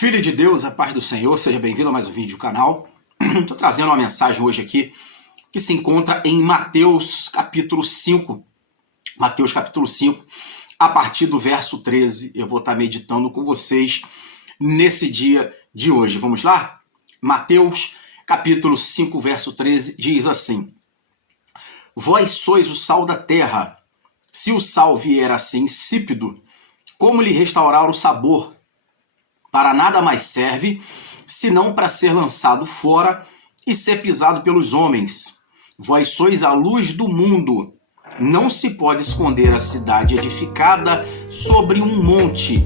Filho de Deus, a paz do Senhor, seja bem-vindo a mais um vídeo do canal. Estou trazendo uma mensagem hoje aqui que se encontra em Mateus capítulo 5. Mateus capítulo 5, a partir do verso 13, eu vou estar meditando com vocês nesse dia de hoje. Vamos lá? Mateus capítulo 5, verso 13, diz assim: Vós sois o sal da terra. Se o sal vier assim insípido, como lhe restaurar o sabor? Para nada mais serve, senão para ser lançado fora e ser pisado pelos homens. Vós sois a luz do mundo. Não se pode esconder a cidade edificada sobre um monte,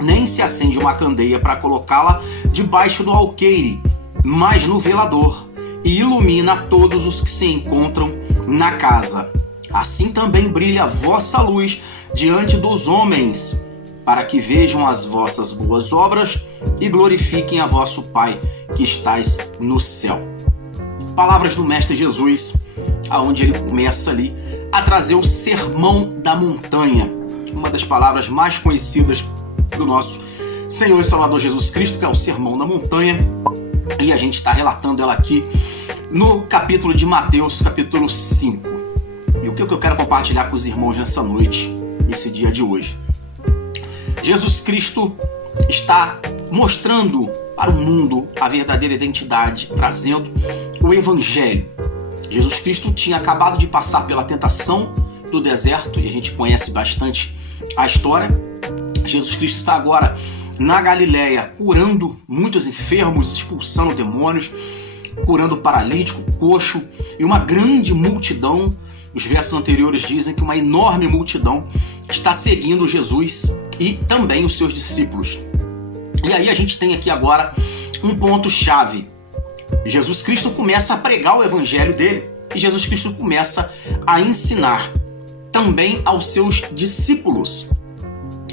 nem se acende uma candeia para colocá-la debaixo do alqueire, mas no velador, e ilumina todos os que se encontram na casa. Assim também brilha a vossa luz diante dos homens, para que vejam as vossas boas obras e glorifiquem a vosso Pai que estais no céu. Palavras do Mestre Jesus, aonde ele começa ali a trazer o Sermão da Montanha, uma das palavras mais conhecidas do nosso Senhor e Salvador Jesus Cristo, que é o Sermão da Montanha, e a gente está relatando ela aqui no capítulo de Mateus, capítulo 5. E o que eu quero compartilhar com os irmãos nessa noite, nesse dia de hoje? Jesus Cristo está mostrando para o mundo a verdadeira identidade, trazendo o Evangelho. Jesus Cristo tinha acabado de passar pela tentação do deserto, e a gente conhece bastante a história. Jesus Cristo está agora na Galileia, curando muitos enfermos, expulsando demônios, curando paralítico, coxo, e uma grande multidão. Os versos anteriores dizem que uma enorme multidão está seguindo Jesus e também os seus discípulos. E aí a gente tem aqui agora um ponto-chave. Jesus Cristo começa a pregar o evangelho dele e Jesus Cristo começa a ensinar também aos seus discípulos.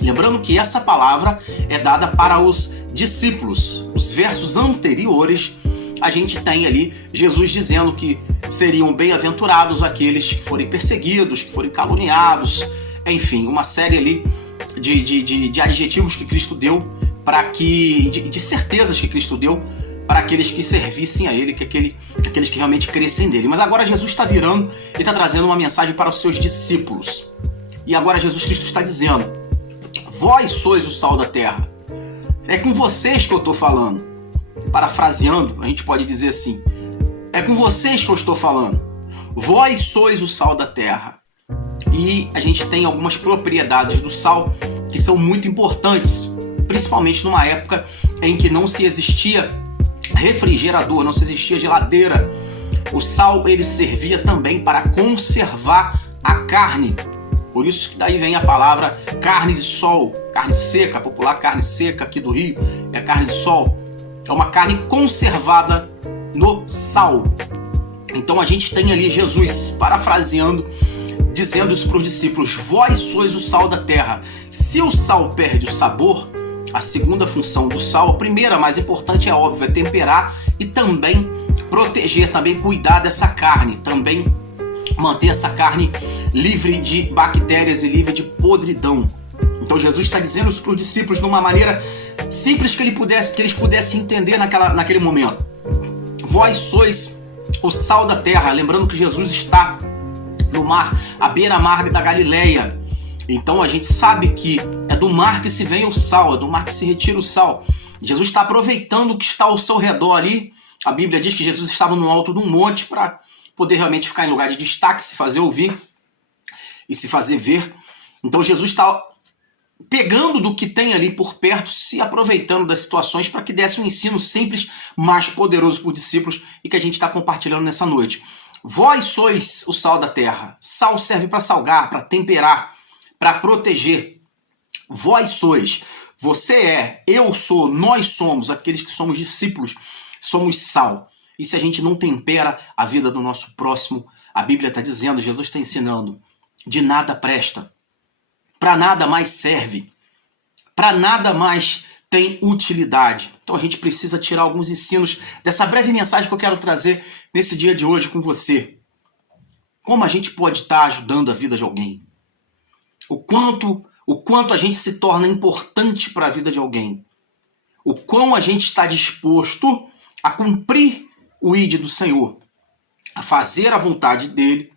Lembrando que essa palavra é dada para os discípulos. Os versos anteriores, a gente tem ali Jesus dizendo que seriam bem-aventurados aqueles que forem perseguidos, que forem caluniados, enfim, uma série ali de adjetivos que Cristo deu de certezas que Cristo deu para aqueles que servissem a Ele, aqueles que realmente crescem dele. Mas agora Jesus está virando e está trazendo uma mensagem para os seus discípulos. E agora Jesus Cristo está dizendo: vós sois o sal da terra. É com vocês que eu estou falando. Parafraseando, a gente pode dizer assim: é com vocês que eu estou falando. Vós sois o sal da terra. E a gente tem algumas propriedades do sal que são muito importantes, principalmente numa época em que não se existia refrigerador, não se existia geladeira. O sal ele servia também para conservar a carne. Por isso que daí vem a palavra carne de sol, carne seca, a popular carne seca aqui do Rio, é carne de sol. É uma carne conservada no sal. Então a gente tem ali Jesus parafraseando, dizendo isso para os discípulos: vós sois o sal da terra. Se o sal perde o sabor, a segunda função do sal, a primeira, mais importante, é óbvio, é temperar e também proteger, também cuidar dessa carne, também manter essa carne livre de bactérias e livre de podridão. Então Jesus está dizendo isso para os discípulos de uma maneira simples que eles pudessem entender naquele momento. Vós sois o sal da terra. Lembrando que Jesus está no mar, à beira-mar da Galileia. Então a gente sabe que é do mar que se vem o sal, é do mar que se retira o sal. Jesus está aproveitando o que está ao seu redor ali. A Bíblia diz que Jesus estava no alto de um monte para poder realmente ficar em lugar de destaque, se fazer ouvir e se fazer ver. Então Jesus está pegando do que tem ali por perto, se aproveitando das situações para que desse um ensino simples, mas poderoso para os discípulos e que a gente está compartilhando nessa noite. Vós sois o sal da terra. Sal serve para salgar, para temperar, para proteger. Vós sois, você é, eu sou, nós somos, aqueles que somos discípulos, somos sal. E se a gente não tempera a vida do nosso próximo, a Bíblia está dizendo, Jesus está ensinando, de nada presta, para nada mais serve, para nada mais tem utilidade. Então a gente precisa tirar alguns ensinos dessa breve mensagem que eu quero trazer nesse dia de hoje com você. Como a gente pode estar ajudando a vida de alguém? O quanto a gente se torna importante para a vida de alguém. o quão a gente está disposto a cumprir o ide do Senhor, a fazer a vontade dele,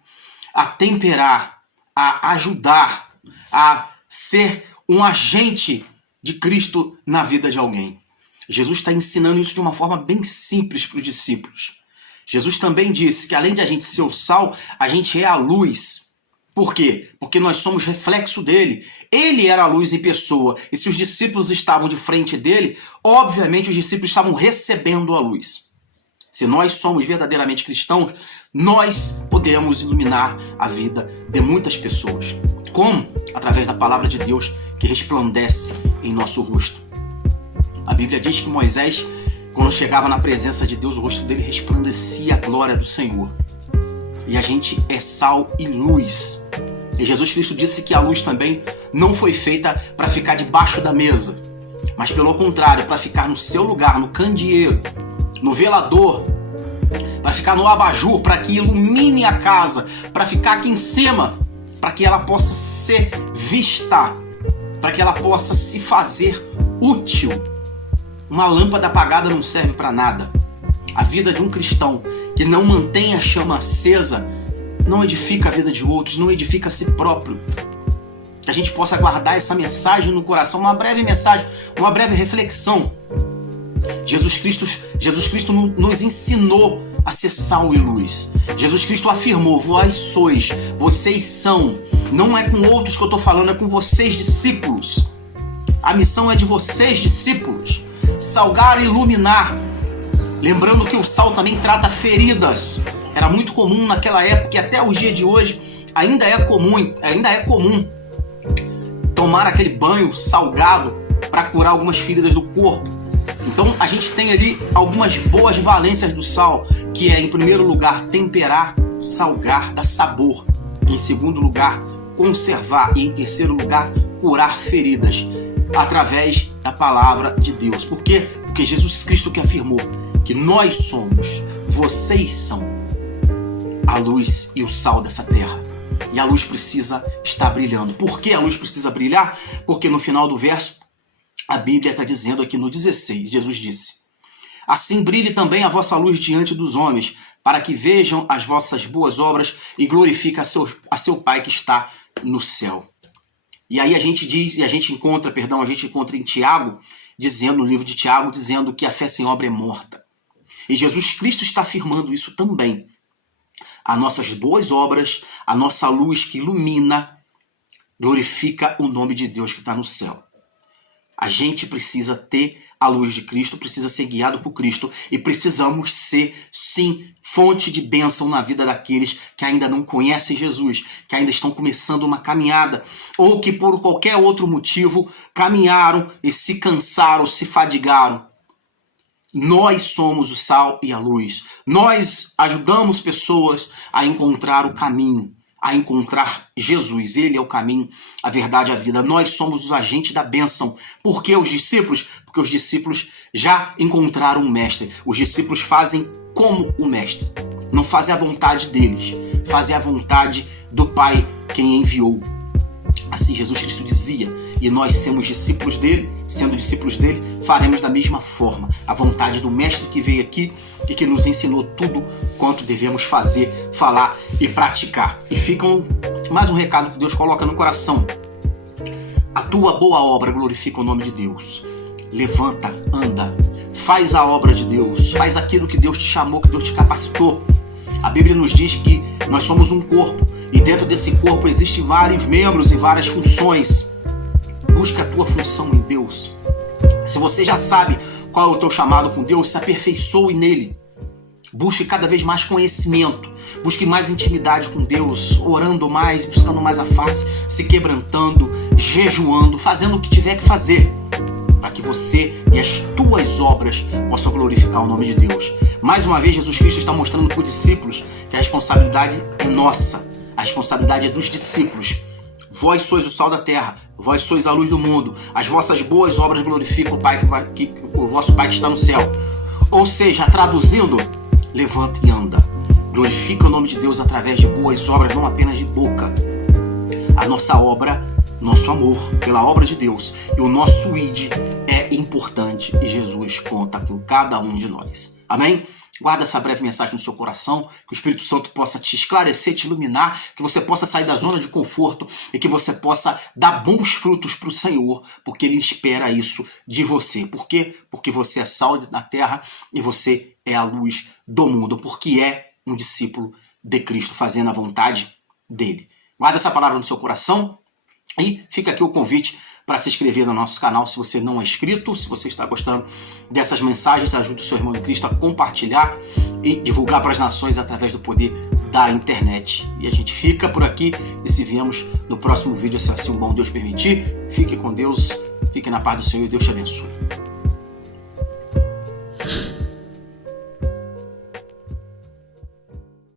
a temperar, a ajudar, a ser um agente de Cristo na vida de alguém. Jesus está ensinando isso de uma forma bem simples para os discípulos. Jesus também disse que além de a gente ser o sal, a gente é a luz. Por quê? Porque nós somos reflexo dele. Ele era a luz em pessoa. E se os discípulos estavam de frente dele, obviamente os discípulos estavam recebendo a luz. Se nós somos verdadeiramente cristãos, nós podemos iluminar a vida de muitas pessoas. Como? Através da palavra de Deus que resplandece em nosso rosto. A Bíblia diz que Moisés, quando chegava na presença de Deus, o rosto dele resplandecia a glória do Senhor. E a gente é sal e luz. E Jesus Cristo disse que a luz também não foi feita para ficar debaixo da mesa, mas pelo contrário, para ficar no seu lugar, no candeeiro, no velador, para ficar no abajur, para que ilumine a casa, para ficar aqui em cima, para que ela possa ser vista, para que ela possa se fazer útil. Uma lâmpada apagada não serve para nada. A vida de um cristão que não mantém a chama acesa não edifica a vida de outros, não edifica a si próprio. Que a gente possa guardar essa mensagem no coração, uma breve mensagem, uma breve reflexão. Jesus Cristo nos ensinou a ser sal e luz. Jesus Cristo afirmou: vós sois, vocês são. Não é com outros que eu estou falando, é com vocês, discípulos. A missão é de vocês, discípulos. Salgar e iluminar. Lembrando que o sal também trata feridas. Era muito comum naquela época e até os dias de hoje ainda é comum tomar aquele banho salgado para curar algumas feridas do corpo. Então a gente tem ali algumas boas valências do sal, que é, em primeiro lugar, temperar, salgar, dar sabor. Em segundo lugar, conservar. E em terceiro lugar, curar feridas através da palavra de Deus. Por quê? Porque Jesus Cristo que afirmou que nós somos, vocês são a luz e o sal dessa terra. E a luz precisa estar brilhando. Por que a luz precisa brilhar? Porque no final do verso, a Bíblia está dizendo aqui no 16, Jesus disse: assim brilhe também a vossa luz diante dos homens, para que vejam as vossas boas obras e glorifiquem a seu Pai que está no céu. E aí a gente encontra em Tiago, no livro de Tiago, dizendo que a fé sem obra é morta. E Jesus Cristo está afirmando isso também. As nossas boas obras, a nossa luz que ilumina, glorifica o nome de Deus que está no céu. A gente precisa ter a luz de Cristo, precisa ser guiado por Cristo e precisamos ser, sim, fonte de bênção na vida daqueles que ainda não conhecem Jesus, que ainda estão começando uma caminhada ou que por qualquer outro motivo caminharam e se cansaram, se fadigaram. Nós somos o sal e a luz. Nós ajudamos pessoas a encontrar o caminho, a encontrar Jesus. Ele é o caminho, a verdade e a vida. Nós somos os agentes da bênção. Por que os discípulos? Porque os discípulos já encontraram o Mestre. Os discípulos fazem como o Mestre. Não fazem a vontade deles, fazem a vontade do Pai quem enviou. Assim Jesus Cristo dizia, e nós sendo discípulos dele, faremos da mesma forma a vontade do Mestre que veio aqui e que nos ensinou tudo quanto devemos fazer, falar e praticar. E fica mais um recado que Deus coloca no coração. A tua boa obra glorifica o nome de Deus. Levanta, anda, faz a obra de Deus, faz aquilo que Deus te chamou, que Deus te capacitou. A Bíblia nos diz que nós somos um corpo e dentro desse corpo existem vários membros e várias funções. Busca a tua função em Deus. Se você já sabe qual é o teu chamado com Deus, se aperfeiçoe nele. Busque cada vez mais conhecimento. Busque mais intimidade com Deus, orando mais, buscando mais a face, se quebrantando, jejuando, fazendo o que tiver que fazer, para que você e as tuas obras possam glorificar o nome de Deus. Mais uma vez, Jesus Cristo está mostrando para os discípulos que a responsabilidade é nossa. A responsabilidade é dos discípulos. Vós sois o sal da terra, vós sois a luz do mundo. As vossas boas obras glorificam o vosso Pai que está no céu. Ou seja, traduzindo, levanta e anda. Glorifica o nome de Deus através de boas obras, não apenas de boca. A nossa obra, nosso amor pela obra de Deus e o nosso id é importante e Jesus conta com cada um de nós. Amém? Guarda essa breve mensagem no seu coração, que o Espírito Santo possa te esclarecer, te iluminar, que você possa sair da zona de conforto e que você possa dar bons frutos para o Senhor, porque Ele espera isso de você. Por quê? Porque você é sal na terra e você é a luz do mundo, porque é um discípulo de Cristo, fazendo a vontade dele. Guarda essa palavra no seu coração e fica aqui o convite para se inscrever no nosso canal se você não é inscrito. Se você está gostando dessas mensagens, ajude o seu irmão em Cristo a compartilhar e divulgar para as nações através do poder da internet. E a gente fica por aqui e se viemos no próximo vídeo, se assim o bom Deus permitir. Fique com Deus, fique na paz do Senhor e Deus te abençoe.